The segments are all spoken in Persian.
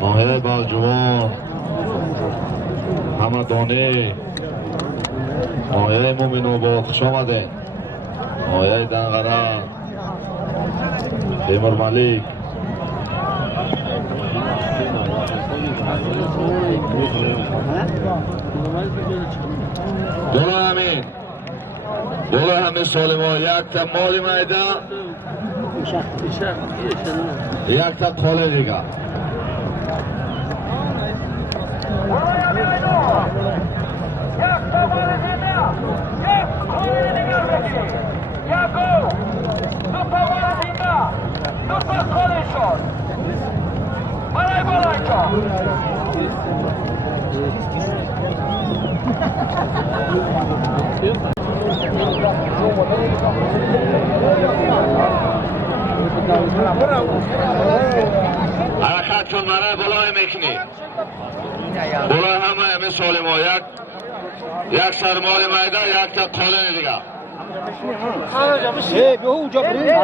ماهر بالجوان حمدانه ماهر مومن آباد خوش آمده ماهر دنقره تیمور ملیک دولا همین دولا همین سالما یک تا مالی مایده یک تا قاله دیگه حرکت کن منه بلای میکنی بلای همه همه سالما یک سرمال مایده یک تا قالن دیگه به اونجا بریم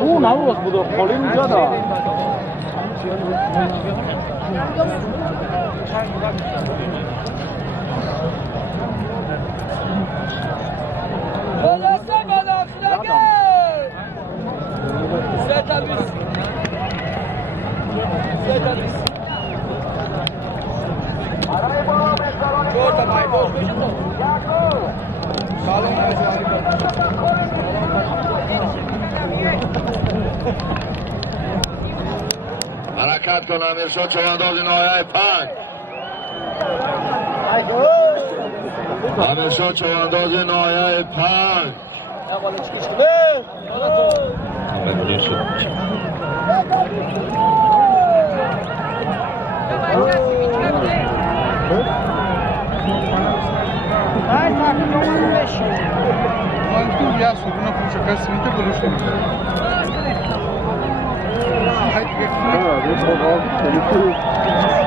اون نوروز بود قالی اونجا دا حرکت کن امیرشاه چوانداز نهایه 5 امیرشاه چوانداز نهایه 5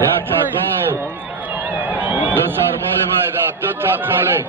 یک تا گل دو سرمال مایده دو تا قاله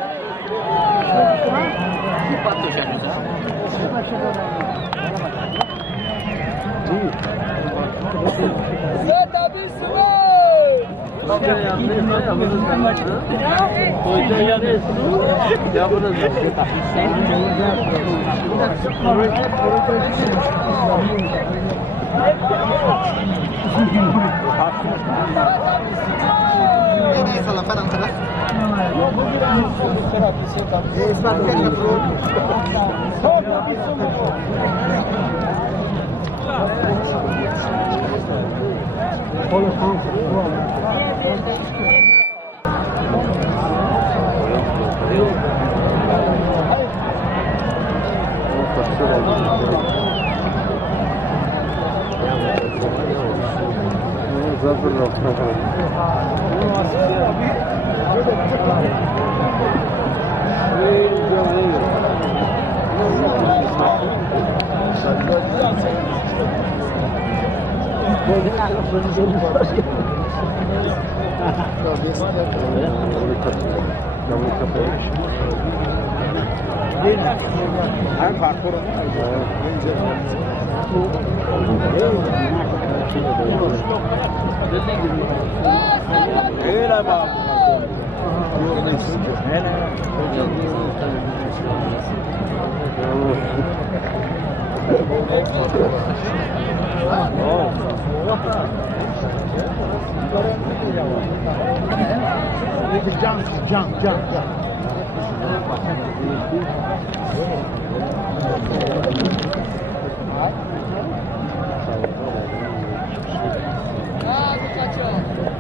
Jump.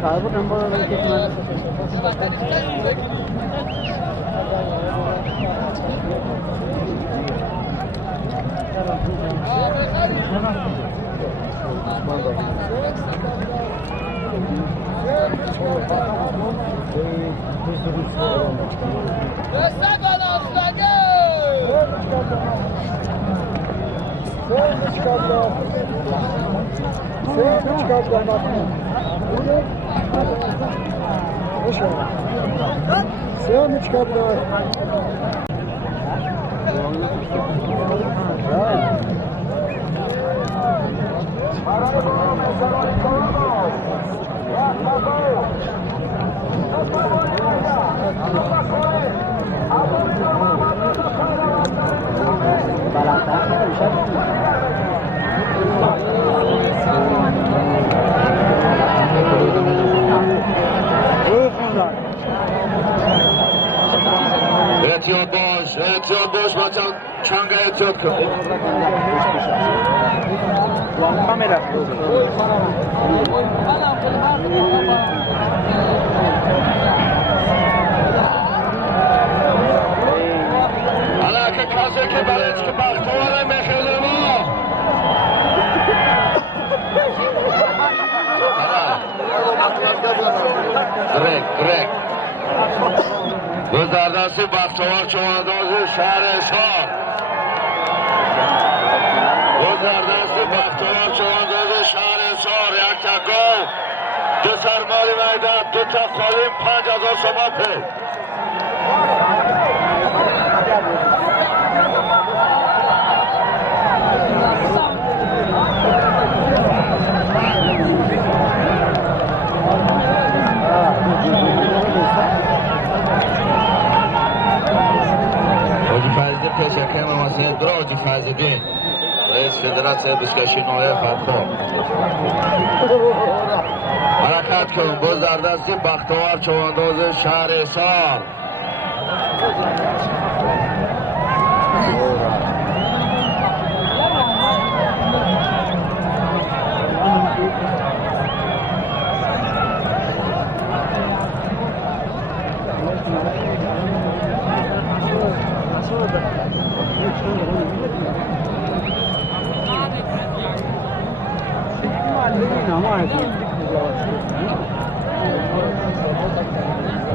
Kalbu number احتیاط باش بچه چنگ احتیاط کن حالا که کسی که بلد که بختواره میخیلی ما گرگ گذردست بختوار چوانداز شهر اصفهان گذردست بختوار چوانداز شهر اصفهان یک تا گل دو سرمالی میدان دو تا خالیم 5000 سوم پول پیشکم مسئله دراجی فضیدین رئیس فدراسیون بسکشی نوعه فتخور حرکت کن باز در دستی بختوار چوانداز شهر اصفهان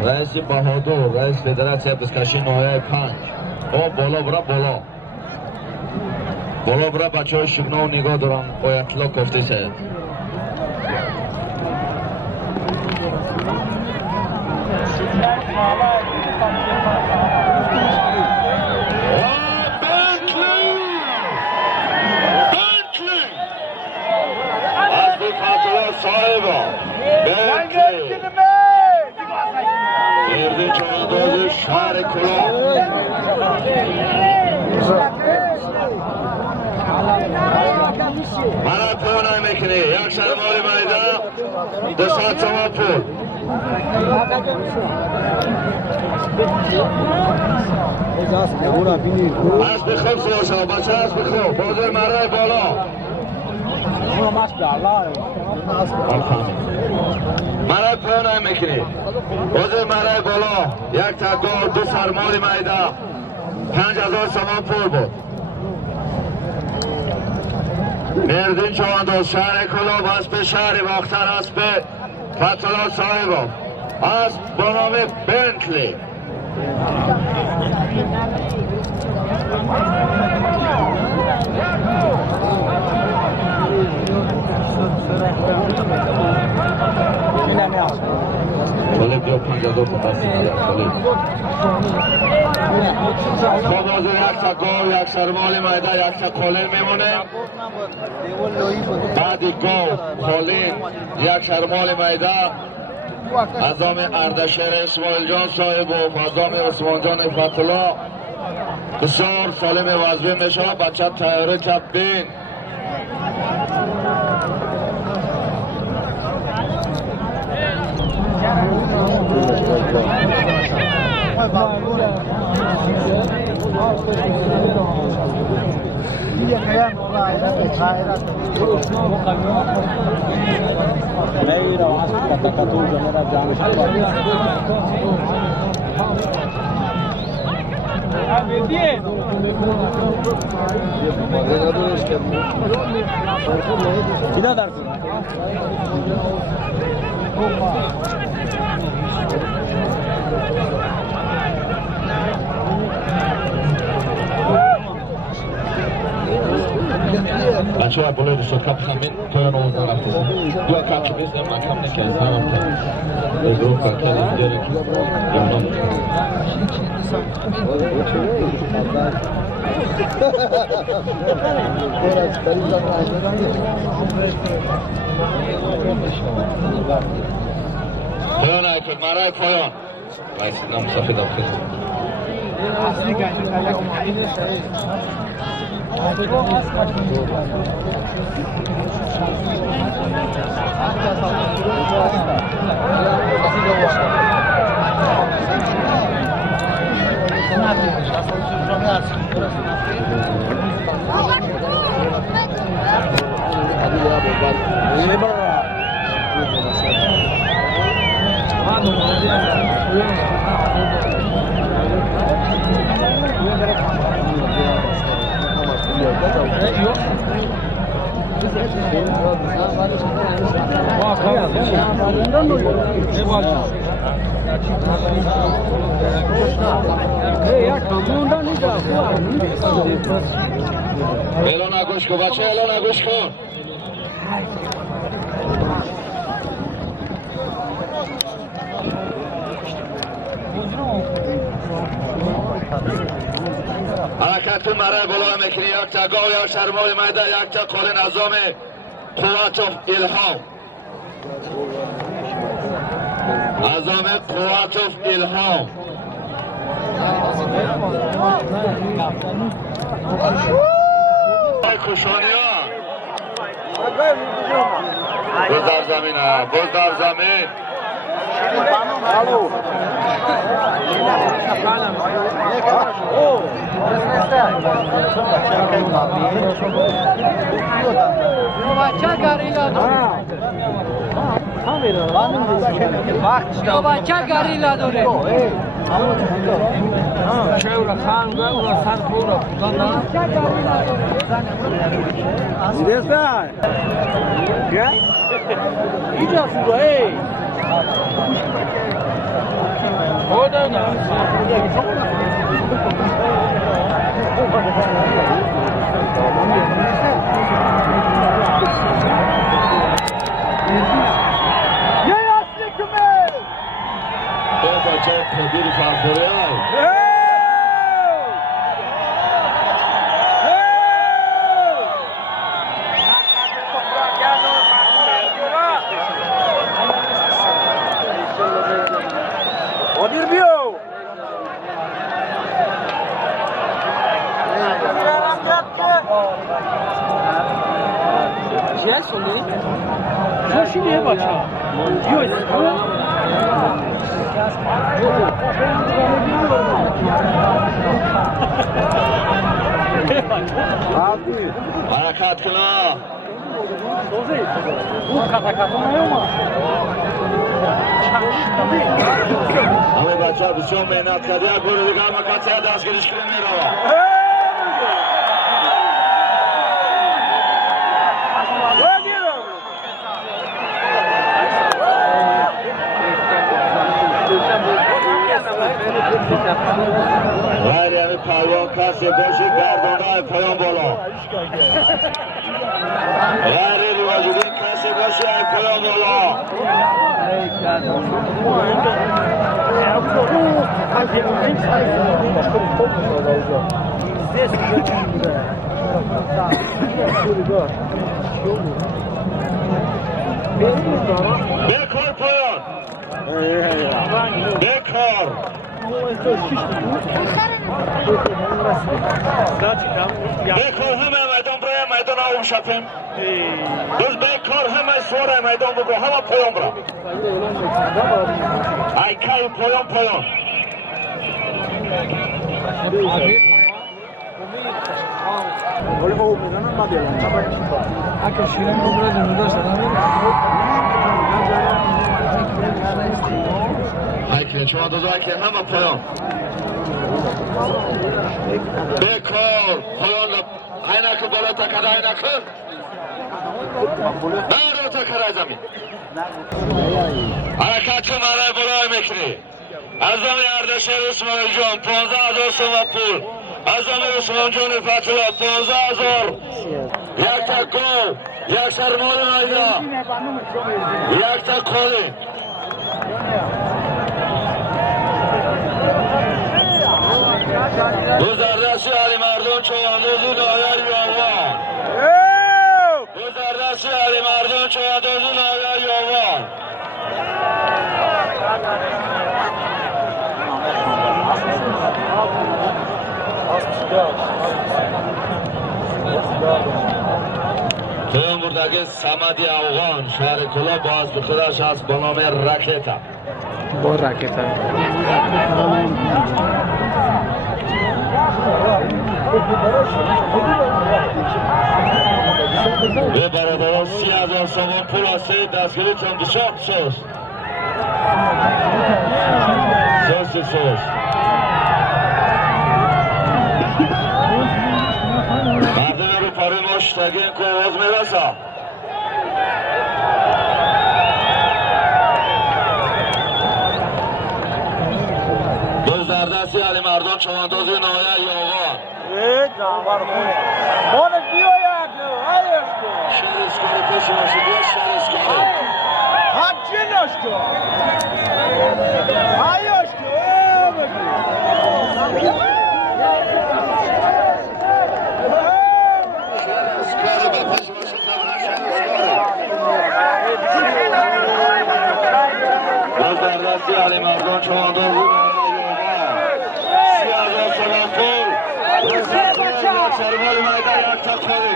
رئیس بهادر رئیس فدراسیون بسکشی نوعه 5 او بالا برا بچه های شگنا و نگاه دارم آیتلا کفته سید صاحبا گردی چوانداز شهر کلاه من پانه میکنی یک سرمالی میده 200 سوم پول اسب خوب سوار شما بچه اسب خوب بازر مرای بالا مرای پانه میکنی بازر مرای بالا یک تا دو سرمالی میده 5000 سوم پول بود مردین چوانداز شهر کلاب اسب شهر باختر اسب فتولا صاحبا اسب با نام بنتلی خاله بیا 5000 پتاسی خاله خب یک تا گاو یک سرمال میده یک تا خاله میمونه بعدی گاو خاله یک سرمال میده از آم اردشیر اسماعیل جان صاحب و از آم عثمان جان فتولا بسیار سالم وزبه میشه بچه تیاره چپ بین بچه ها بلوی رسول کپ خمین توی نوزن رفته دو کپ بیزن من کم نکنید همم کن از رو کپ کلیم دیره که یعنی پایان ایکل مرای پایان رئیس نام سفید آفیز الان گوش کن بچه الان گوش کن حرکت کن مرای بالا میکنی یک تا گاو یک شرمال میده یک تا قول نظام قوت و الهام نظام قوت و الهام کشانی ها باز در زمین ها باز در زمین بچه گریلا داره بچه کبیر فرفوری های جوشیه بچه حرکت کنا همه بچه ها بسیار مهنت کرده یک بار دیگه همه کسی ها دستگیرش کنیم میره غیر یعنی پایان کسی باشی گردانه پایان بالا غیر وجودی کسی باشی پایان بالا بکار پایان بکار بکار همه میدان برای میدان آوم شپیم بز بکار همه سواره میدان بگو همه پایان برا ای کل پایان پایان که شما دوزایی که همه پایان بکار پایان اینکه بالا تا کده اینکه برو تا کده زمین حرکت چه مرای بلای میکنی از زمین اردشیر اسماعیل جان 15,000 سوم پول از زمین اسمان جان فتلا 15,000 یک تا گو یک سرمال مایده یک تا قولی روز در دستی علی مردم مردان چواندازی نایه یاوان گذردست علی مردان چواندازی نایه یاوان تویم بردگی سمدی اوغان شهر کلا باز به خودش هست با نام رکتا با رکتا به برادران 30,000 سامان پول هسته دستگیری تون بسیار سوز سوز مردم رو پاره ماشتگی این که آواز میرسه دزدردستی علی مردان چواندازی نایه یاوان مانک بیاید هایش کن شهر اسکاری پشت باشید یا شهر اسکاری هرچی نشکن هایش اسکاری به پشت باشید خبرن شهر اسکاری دزدردستی علی مردان چواندازی نایه یاوان 30,000 سامان پول شرمال میده یک تا خالی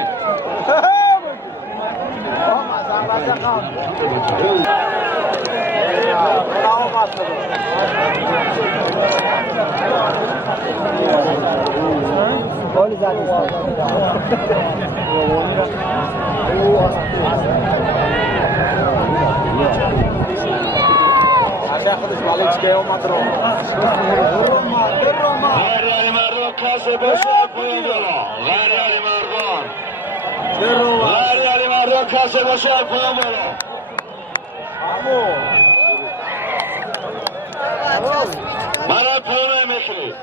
غیر علی مردان کسی باشه پایین بالا غیر علی مردان غیر علی مردان کسی باشه پایین بالا مرای پایین میکنی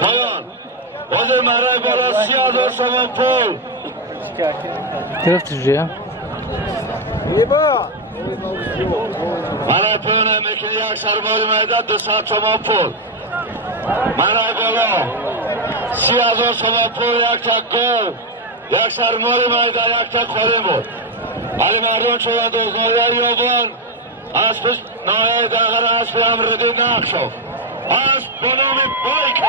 پایین وزیر مرای بالا 30,000 سامان پول گرفتی جویا مرای پایین میکنی یک سرباری میده 200 سامان پول مرای بالا 30,000 سامان پول یک تا گل یک سرماری میده یک تا خالی بود علی مردان چوانداز نایه یاوان اسب نایه دغر اسب امردی نقشاف اسب به نام بایکا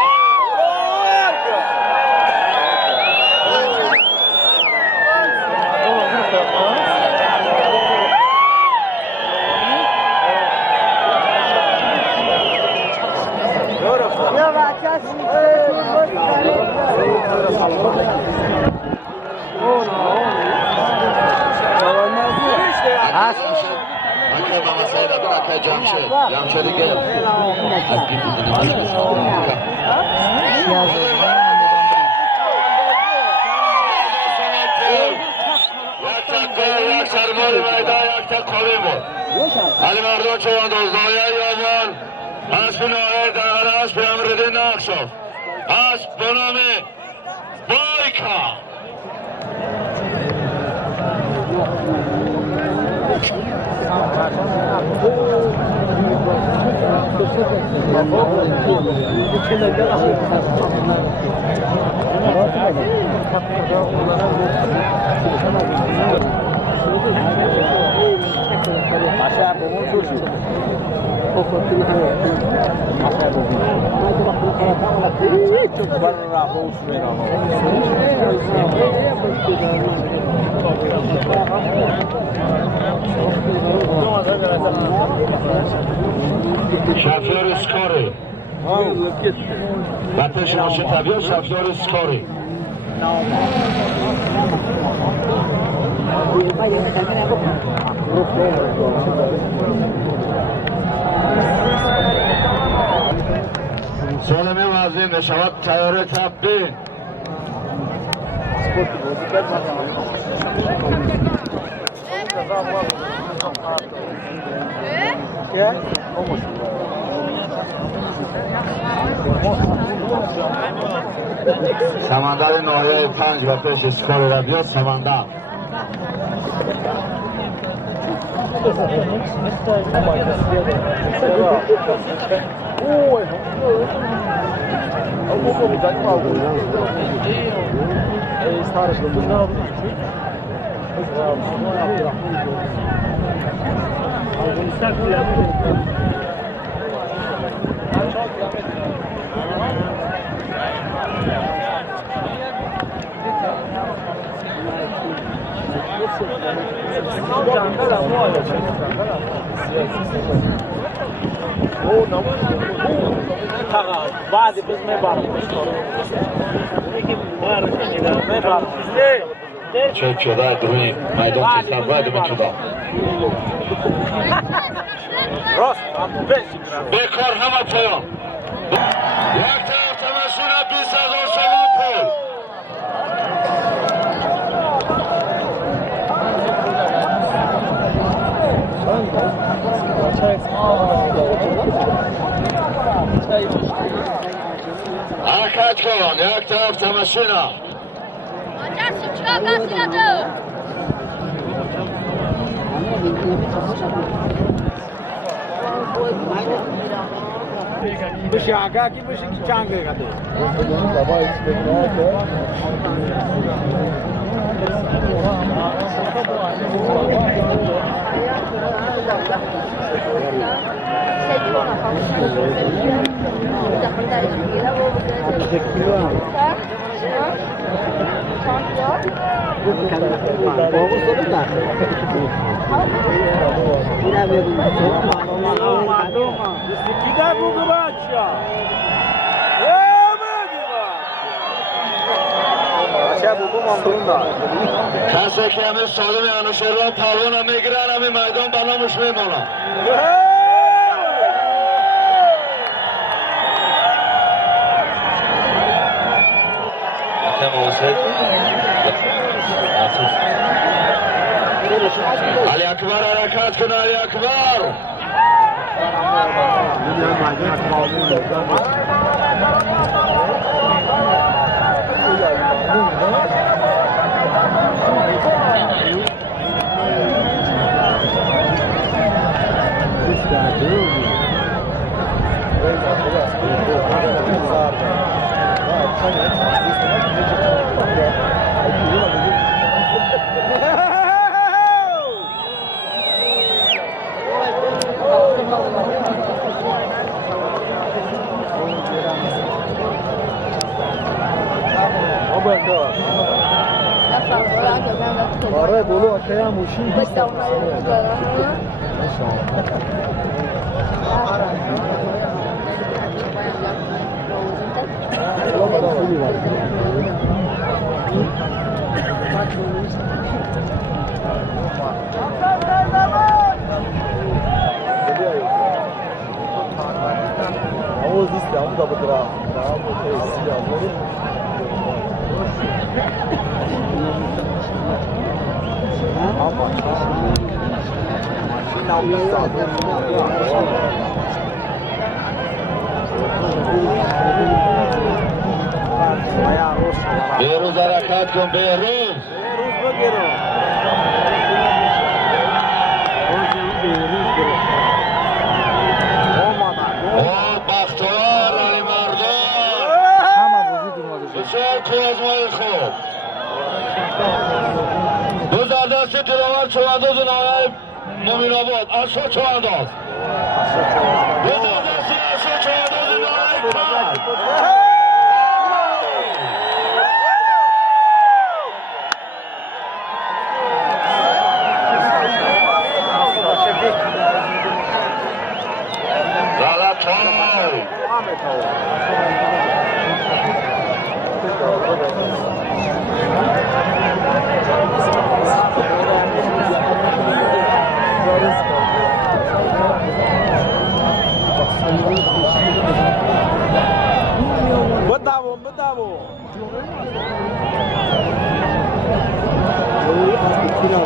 جمشد گل یک سرمال میده یک تا خالی بود علی مردان چوانداز نایه یاوان اسب نایه دغر اسب امردی نقشاف اسب به نام بایکا شفیار اسکاری بطش ماشین طبیعت شفیار اسکاری سالمی وزین نشود تیاره تبدین سمندر ناحیه 5 و پیش اسکار را بیاد سمندر بعد بس میبرم چک شده روی میدان که سرباید من شده بکار همه پایان یک طرف تمشون 20,000 سوم پول حرکت کن یک طرف تمشون بشه آگاه کی بشه کی چانگه گاته کسی که همه سالم انوشهر را پروانه میگیرن همه میدان بنامش میمانن علی اکبر حرکت کن علی اکبر آره بولو خیلی موشی بیست آواز نیست همون دا بدرم بیروز حرکت کن بیروز بختوار علی مردان بسیار کوازمای خوب دو زردست تلاور چوانداز نایب مومین آباد ارشا چوانداز دو زردست ارشا چوانداز نایب پس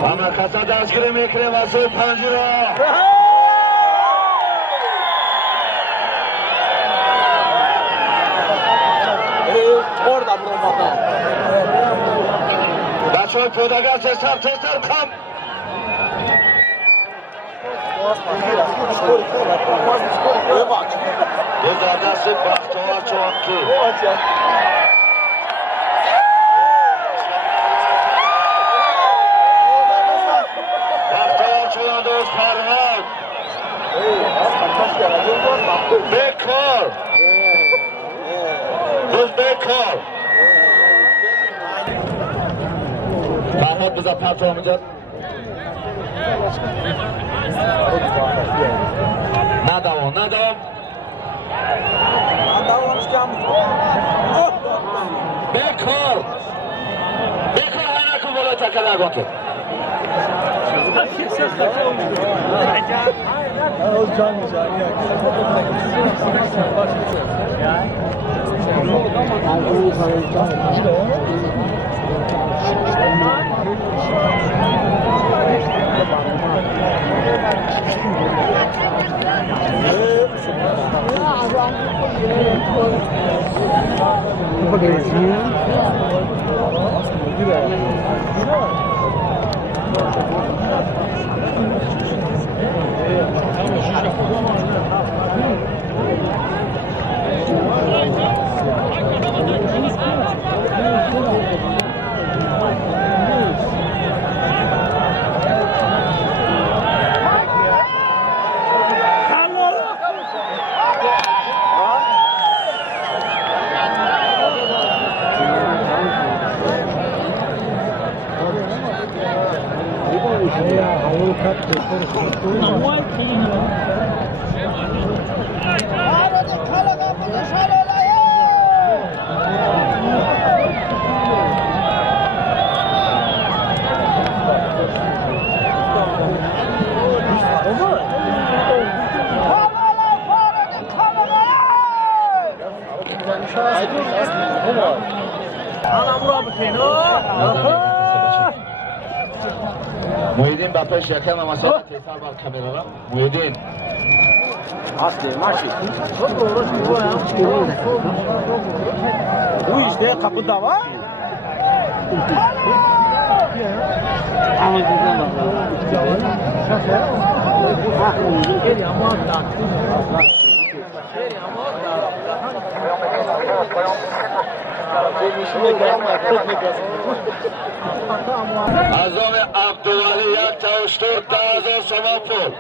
همه کسا دستگیری میکنه واسه پنجی را بچه های پودگاه تستر کم در دست بختیار چانکی. بختیار چویان دوست فرهاد بکار دوست بکار فرهاد بزر پرت رو میجد ندوان بکار هنکو بالا تکل نگان تو محیدین با پیش یکم هم اصلا تیسر بر کمیره را محیدین Asli, maşi. Bu işte kapıda var. Azam Abduvali یک تاوشتور 10,000 سوم پول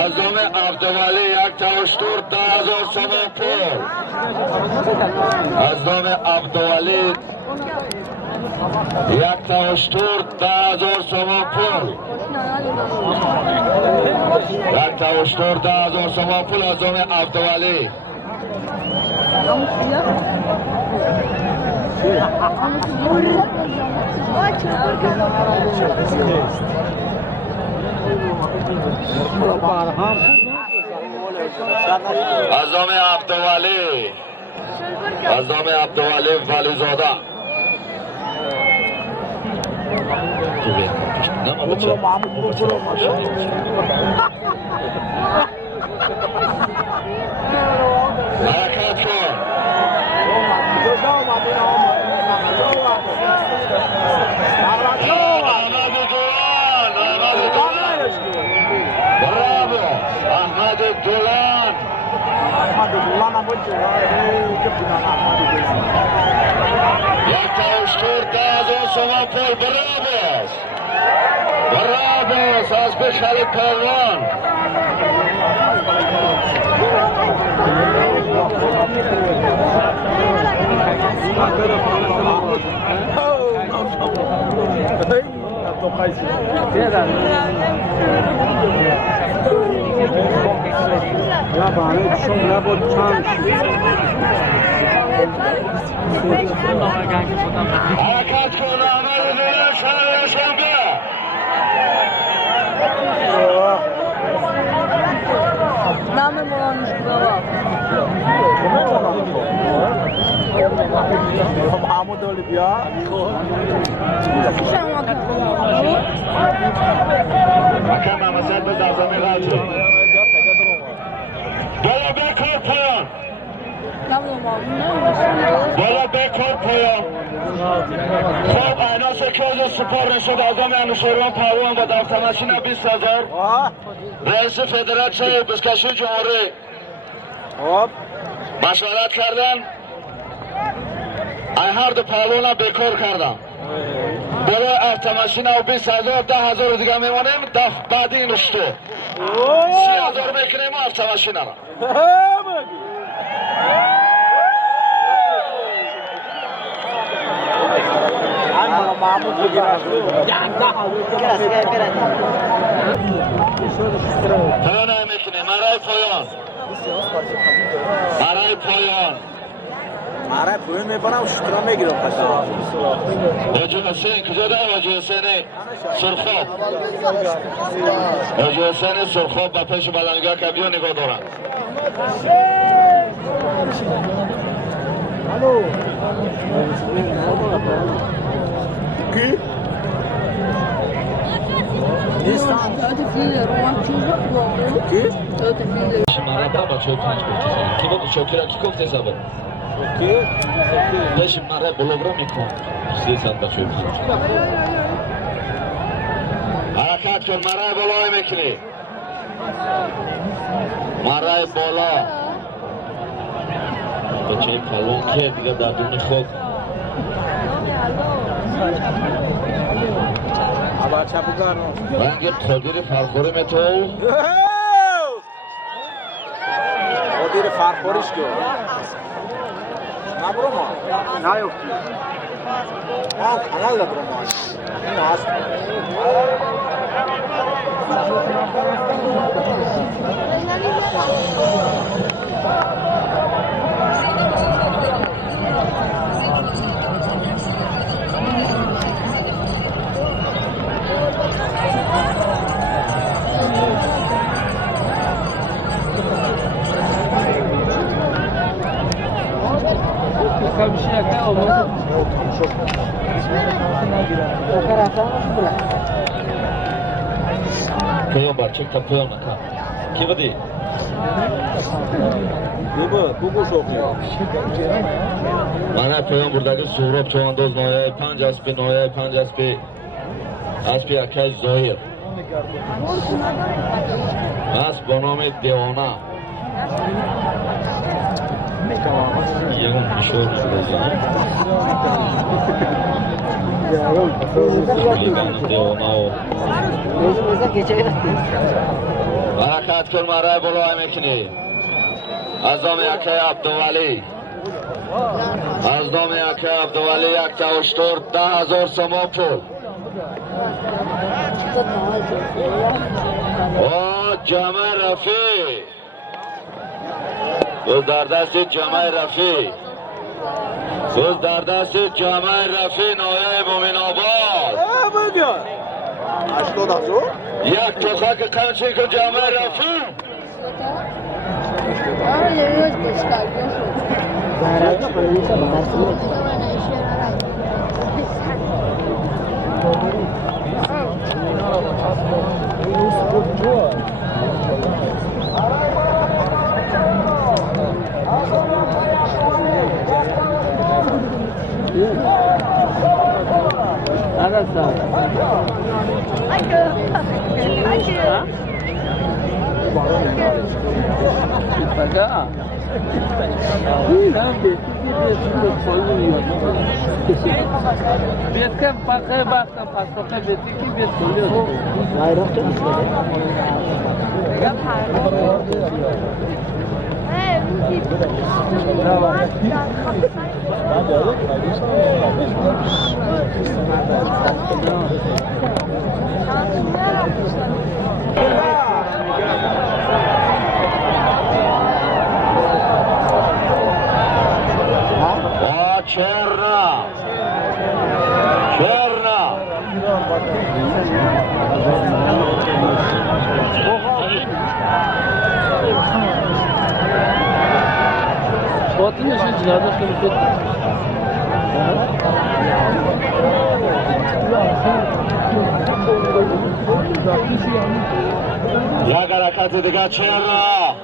Azam Abduvali یک تاوشتور 10,000 سوم پول Azam Abduvali یک تاوشتور 10,000 سوم پول یک تاوشتور 10,000 سوم پول Azam Abduvali Azam Abduvali Valizoda Harakat kön Bravo Ahmet Dulan یک تاوشتور 10,000 سوم پول برابر از بشر پروان حرکت کن احمد دولان شهر شنبه Mamy mąż była. Mahmud oli bia. Hakem Ahmet bez Azam Raci. Böyle bir korkuyor. بالا بکن پایان خب ایناس که سپار نشد اعظام انوشیروان پهلوان با دفترمشین 20,000 رئیس فدراسیون بزکشی جمهوری مشورت کردن ای هر دو پهلوان بکار کردن بالا افتماشین و 20,000 10,000 دیگه میمانیم بعدی این رشتو 30,000 میکنیم افتماشین را پایان های میکنیم مرای پایان مرای پایان آره پویان میبرم شترا میگیرم پشتا حاجی حسین کجا ده حاجی حسین سرخاب حاجی حسین سرخاب با پیش بلنگاه که بیا نگاه دارن کی؟ نیستم کی؟ مرا بابا چه پنج گفته کی بود شوکر کی گفته زبر کی؟ پیش مرا بلوبرو میکن 300 بچه حرکت کن مرای بالا میکنی مرای بالا بچه پلون که دیگه در دون خود ابا چپگان رنگ خودیر فرخوری میتو خودیر فرخوریش کو نبرو ما نه یفتی کانال نبرو ما این هست پیام بچه تا پیام نکن کی بودی؟ بگو شوخی من پیام بردگی سهراب چوانداز نایه 5 اسپی نایه 5 اسپی اکش زایر اسب با نام دیوانه یکم میشور شده دیوانه و حرکت کن مرای بلوه میکنی از نام یکی عبدوالی از نام یکی عبدوالی یک تاوشتور 10,000 سما پول و جمع رفی روز در دست جمع رفی روز در دست جمع رفی نایه مومن آباد بگو 80,000 یک توخک قنچه که جمع رفی Biarkan pakai bahasa pasokan detik ini biar boleh. Cerna Вот именно сейчас надо, чтобы یک حرکت دیگه چرا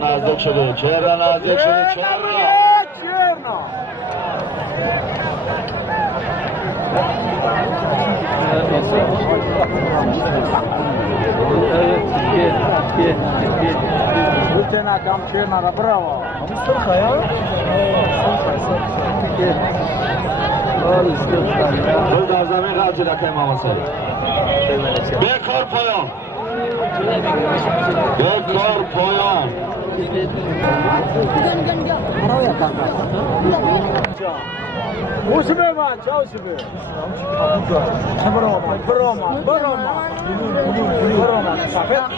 نزدیک شده چهره نزدیک شده چهره Ucena tam černa na bravo. A mi strha, ja? تو در زمین قطعی دکه امام حسین بکار پایان بکار پایان Usibe man, çao usibe. Broma, broma, broma. Broma, safet.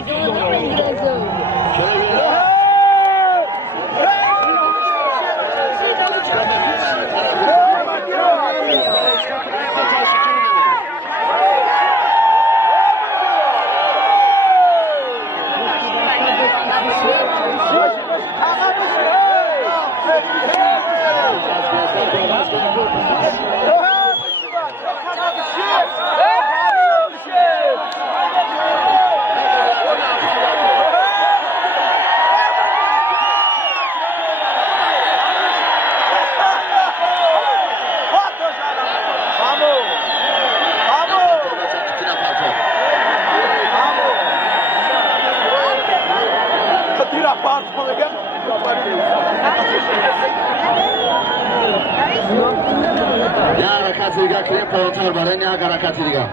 یه حرکت دیگه کنیم پایان‌تر برای این یک حرکت دیگه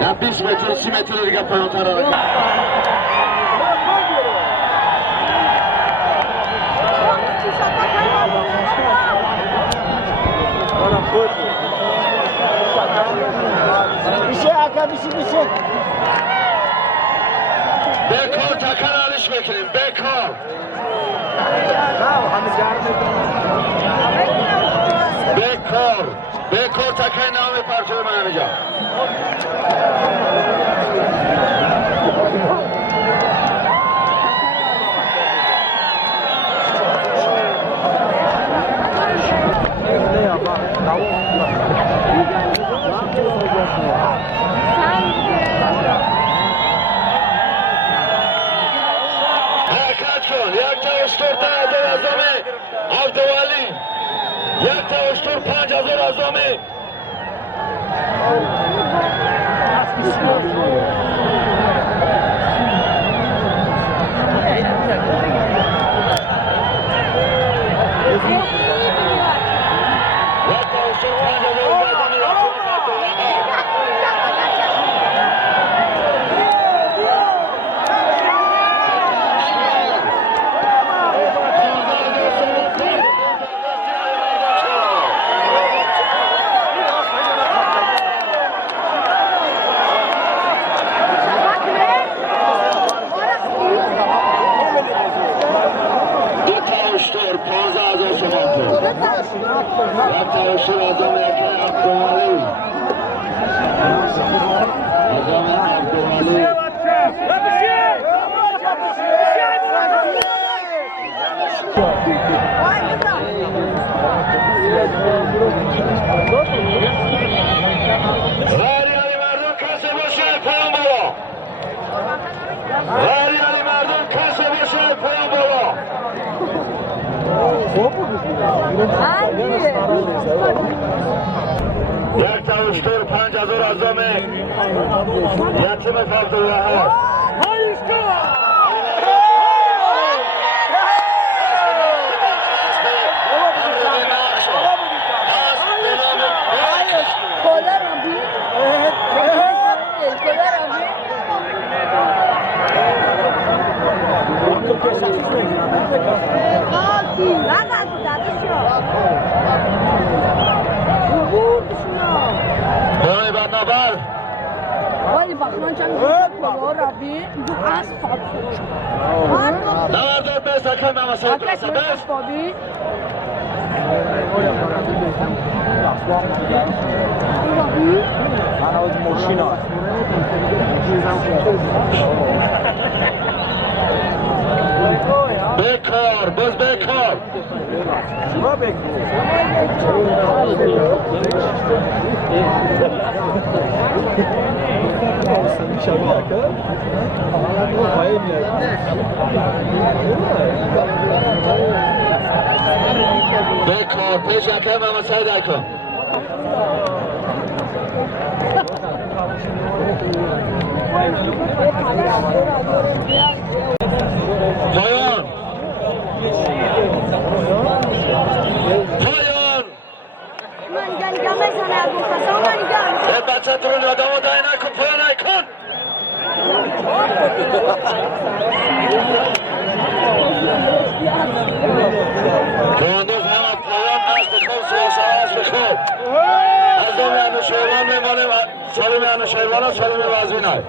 یه 20 متر 30 متر دیگه پایان‌تر حرکت بکار تکر علیش بکنیم بکار بکار تکر نام پرچه من اینجا حرکت کن یک تا اشتور 10,000 ازامه عبدوالی یک تا اشتور 5,000 ازامه یک تاشور ازام یکی عبدوالی ازام عبدوالی غری علی مردم کسی باشه پایان بالا غری علی مردم کسی باشه پایان بالا یک تاشور 5,000 ازامه یتیم عبدالوهاب برای بدنابر ولی بخمان چند کلا رابی دو اسفاب نورداد بست اکرم نمسه برسه بست Ana od mošina. بکار باز بکار بکار پیش نکه محمد سعید ایکا پایان پایان من جنگم بزنه ابو حسن من جنگ این بچه درون آدم و دایی نکن پایان ایکن کواندوز همه پایان هست بخون سیاسه هست بخون از دومی انوشیروان میمانیم سالیم انوشیروان و سالیم وزمین های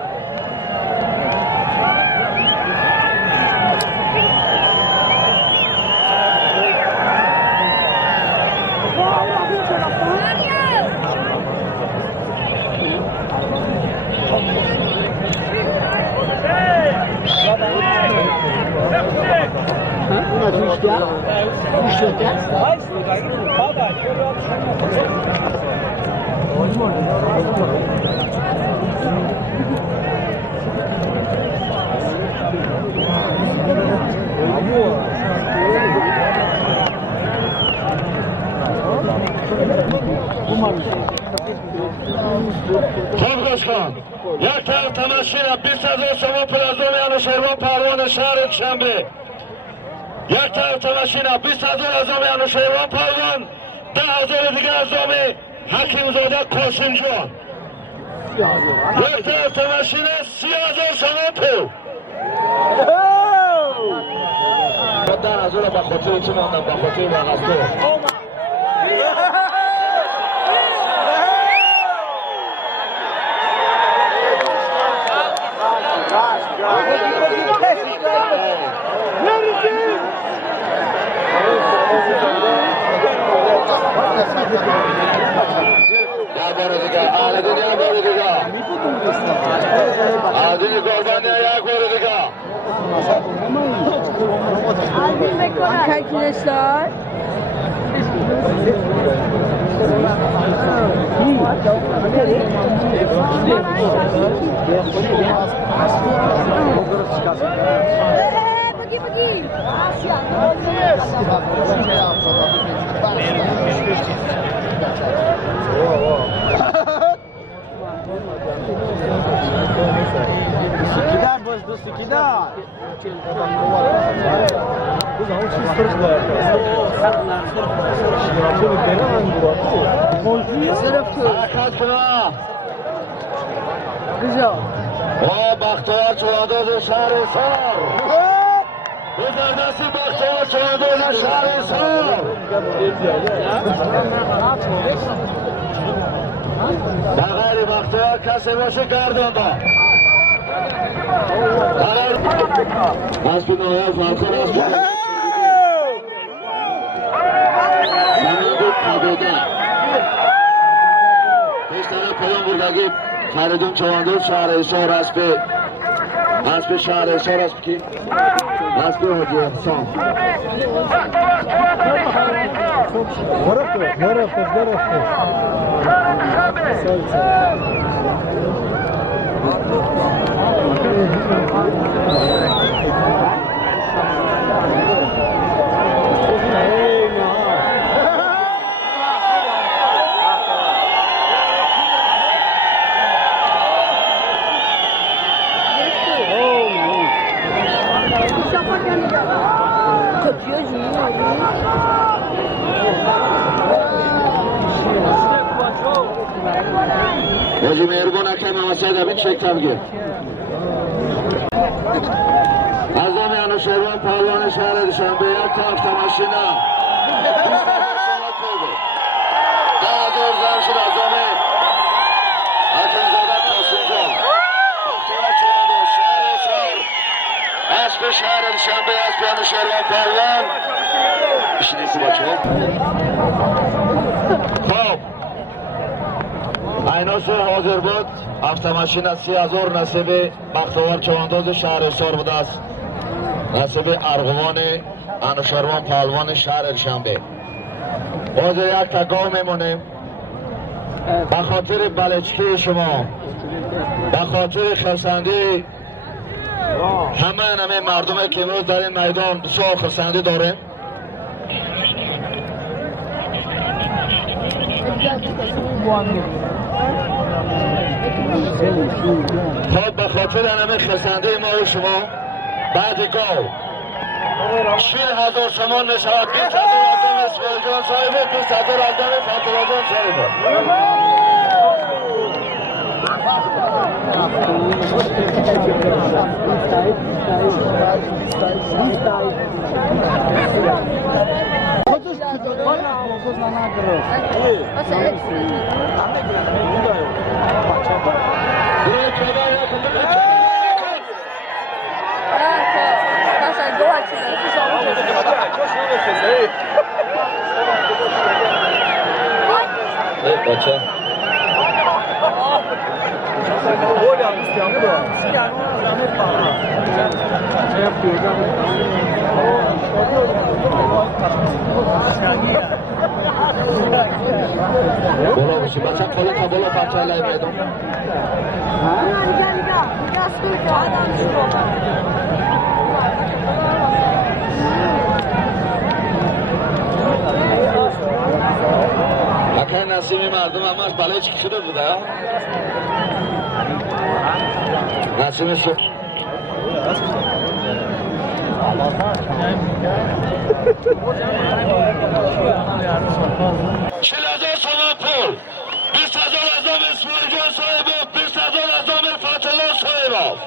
خوب گوش کن یک طرف تماشین 20,000 شما پلازوم انوشیروان پروان شهر شنبه یک طرف تماشین 20,000 ازام انوشیروان پروان 10,000 دیگه ازام حکیم زاده قاسم جان یک طرف تماشین 30,000 شما پول 10,000 با خاطر چه ماندم با خاطر بغستو بار دیگه آل دنیا بار دیگه آدمی قربانی یک بار دیگه Arkadaşlar Bagi. Sikidar boz do sikidar. Güzel. O Bahtiyar Çuvadoğlu Şahrisar. Buzardası Bahtiyar Çuvadoğlu Şahrisar. Bağayri Bahtiyar Kasıbaşı Gardon'da. Asbin Oya Farkar Asbin. Sanıdık Kabe'de. 5 tane payın buradaki Feridun Çavandoz Şahrisar Asbin Şahrisar Asbin ki? Asbin Hoca son. Hoca mehruban hakem Hasan Abin çektam gir. Azam yanı Şervan Pahlanı şehre düşen beyaz tarafta maşina. Daha zor zamşır azamı. Hakemzada Kasımcan. Bahtiyar Çuvadoğlu Şahrisar. Asbin şehre düşen beyaz yanı Şervan Pahlan. İşini kubaçı. Top. Aynası hazır بود avtomashina 3000 nasibi Baxtiyar Chavandozı Shahrisor بود است. نصیب ارغوان انوشروان پهلوان شهر الشنبه. باز یک تگاه میمونیم به خاطر بلچکی شما، به خاطر خرسندی همه مردمی که امروز در این میدان بسیار خرسندی داریم. خب به خاطر همه خرسندی ما و شما بعد گاو 40,000 تومان می شود. 20,000 از دم اسماعیل جان صاحب و 20,000 از دم فتولا جان صاحب. بچه bola باشی بچه کلا تا بالا پرچه لای میدون اکه نسیمی مردم همش بلای چی شده بوده نسیمی شد 40,000 تومان پول 20,000 از دم اسماعیل جان صاحب و 20,000 از دم فتولا صاحب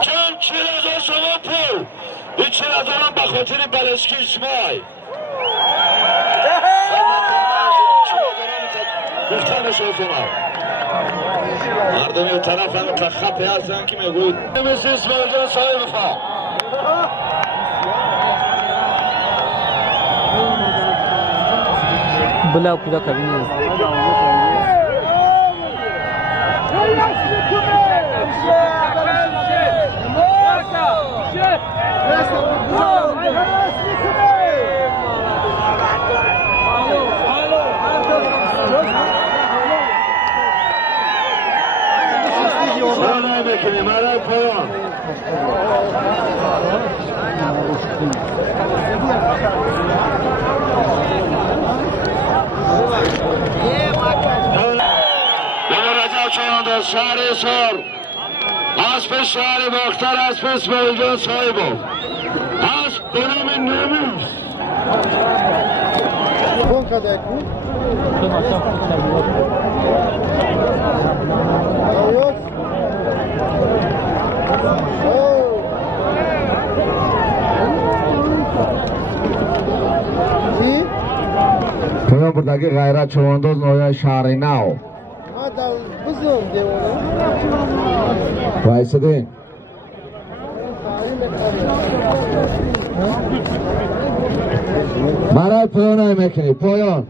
چون 40,000 تومان پول این 40,000 هم به خاطر بلشکی شمای گفتن شما مردمی اون طرف هم تخطی هستن که میگوید مثل اسماعیل جان صاحب فا بلا کجا کبینه بکنیم مرای پایان رجب چهانداز شهر سار اسب شهر باختر اسب اسماعیل جان صاحب اسب به نام ناموس Kaya buradaki gayret çoğundoz noya şahrına o. Vaysı değil. Maral poyon ay mekini, poyon.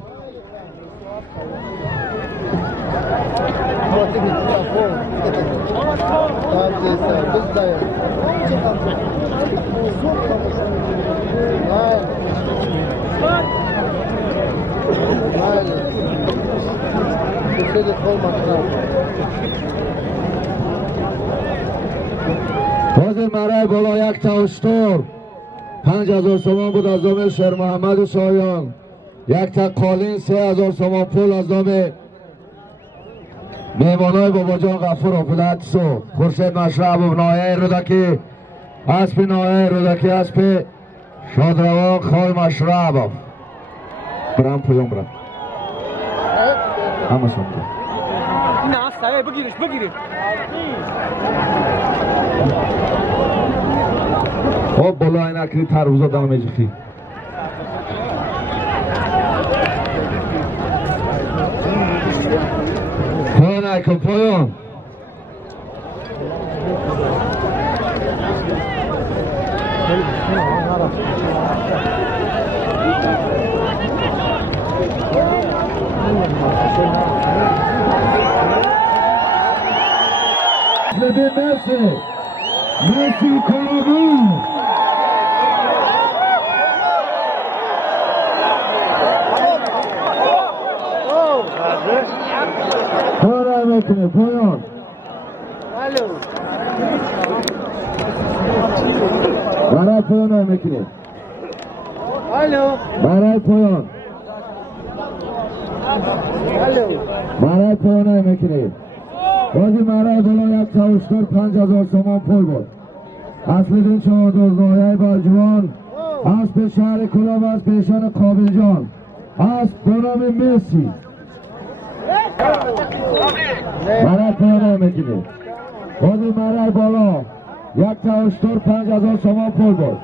حاضر مرای بالا یک تاشتور 5,000 تومان بود از دام شیر محمد شایان یک تا قالین 3,000 تومان پول از دام میمانای بابا جان غفور و پلاتسو خورشید مشرب و نایه رودکی اسب نایه رودکی اسب شادروان خال مشرب برام پویان برام همه سون نه سایه بگیرش خب بالا این اکلی تربوزا دانم ایجخی پایان ایکن پایان Messi Kolomou میکنه پایان برای پایان های میکنه برای پایان برای پایان های میکنه بازی برای بالا 1 تا 5,000 تومان پول بود اصل دین شما دوزنایه برجوان از به شهر کلاب از پیشان قابل جان از بنام میسی برای پایان میکنه بازی برای بالا 1 تا 5,000 تومان پول بود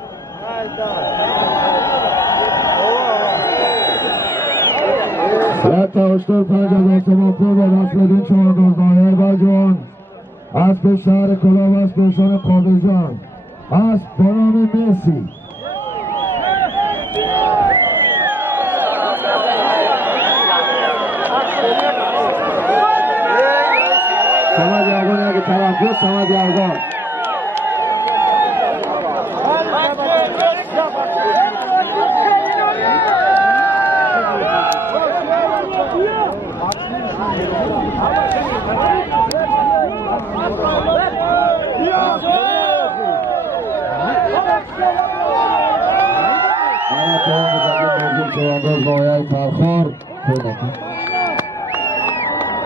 1 تا 5,000 تومان پول بود اصل دین شما دوزنایه برجوان از به شهر کلاب از پیشان قابل جان از بنام میسی سمد یارگان اگه طرف بود سمد یارگان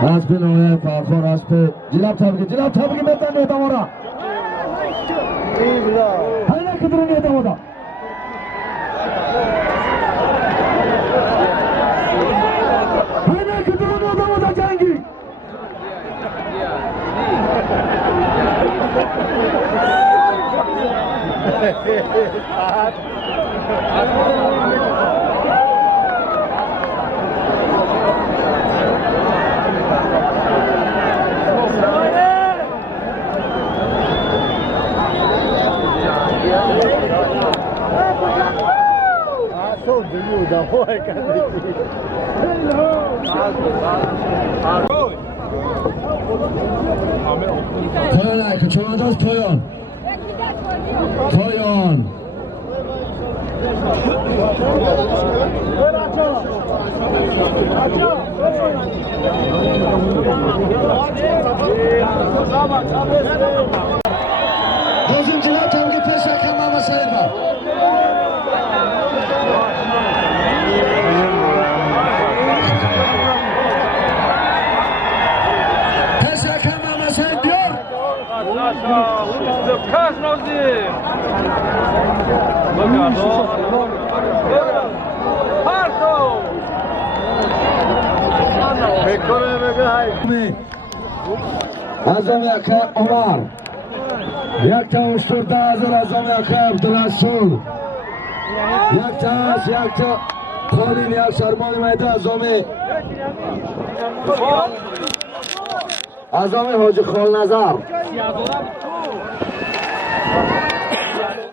اسب نوعه فرخور اسب جلاب تابگی بتن نیتا مورا هنه کدر نیتا مورا هنه کدر نیتا مورا جنگی پایان ای که چوانجاز پایان پایان دوزیم جلاب تمگی پیش رکم ماما سایید با Kaç Nazim? Parto! ازم یکه عمر 1 تا 14,000 ازم یکه عبدالرسول 1 تا 1 تا خالین 1 شرمان میده ازم حاجی خال نظر